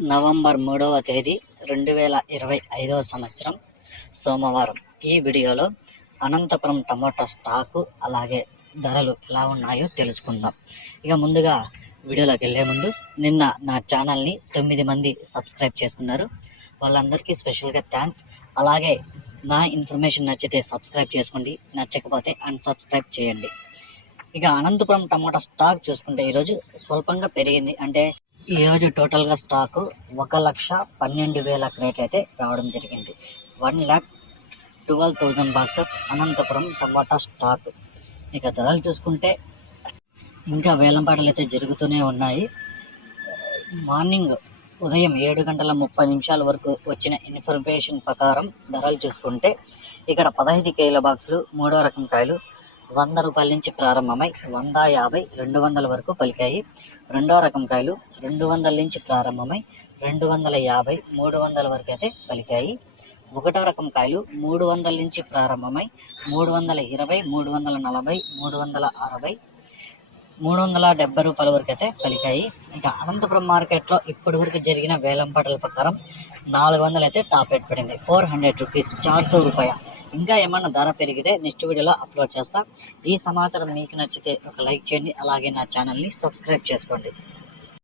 November మూడవ తేదీ రెండు వేల ఇరవై ఐదవ సంవత్సరం సోమవారం. ఈ వీడియోలో అనంతపురం టమోటా స్టాకు అలాగే ధరలు ఎలా ఉన్నాయో తెలుసుకుందాం. ఇక ముందుగా వీడియోలోకి వెళ్ళే ముందు నిన్న నా ఛానల్ని తొమ్మిది మంది సబ్స్క్రైబ్ చేసుకున్నారు. వాళ్ళందరికీ స్పెషల్గా థ్యాంక్స్. అలాగే నా ఇన్ఫర్మేషన్ నచ్చితే సబ్స్క్రైబ్ చేసుకోండి నచ్చకపోతే అన్సబ్స్క్రైబ్ చేయండి. ఇక అనంతపురం టమాటా స్టాక్ చూసుకుంటే ఈరోజు స్వల్పంగా పెరిగింది. అంటే ఈరోజు టోటల్గా స్టాకు ఒక లక్ష పన్నెండు వేల క్రేట్లు అయితే రావడం జరిగింది. One lakh twelve thousand boxes Anantapuram tomato stock ఇక ధరలు చూసుకుంటే ఇంకా వేలంపాటలు అయితే జరుగుతూనే ఉన్నాయి. మార్నింగ్ ఉదయం ఏడు గంటల ముప్పై నిమిషాల వరకు వచ్చిన ఇన్ఫర్మేషన్ ప్రకారం ధరలు చూసుకుంటే ఇక్కడ పదహైదు కేల బాక్సులు మూడో రకం కాయలు వంద రూపాయల నుంచి ప్రారంభమై వంద యాభై రెండు వందల వరకు పలికాయి. రెండో రకం కాయలు రెండు వందల నుంచి ప్రారంభమై రెండు వందల యాభై మూడు వందల వరకు అయితే పలికాయి. ఒకటో రకం కాయలు మూడు వందల నుంచి ప్రారంభమై మూడు వందల ఇరవై మూడు వందల నలభై మూడు వందల అరవై మూడు వందల డెబ్బై రూపాయల వరకు అయితే పలికాయి ఇంకా అనంతపురం మార్కెట్లో ఇప్పటి వరకు జరిగిన వేలంపాటల ప్రకారం నాలుగు వందలు అయితే టాప్ రేట్ పడింది. ఫోర్ హండ్రెడ్ రూపీస్ చార్సో రూపాయ. ఇంకా ఏమన్నా ధర పెరిగితే నెక్స్ట్ వీడియోలో అప్లోడ్ చేస్తా. ఈ సమాచారం మీకు నచ్చితే ఒక లైక్ చేయండి. అలాగే నా ఛానల్ని సబ్స్క్రైబ్ చేసుకోండి.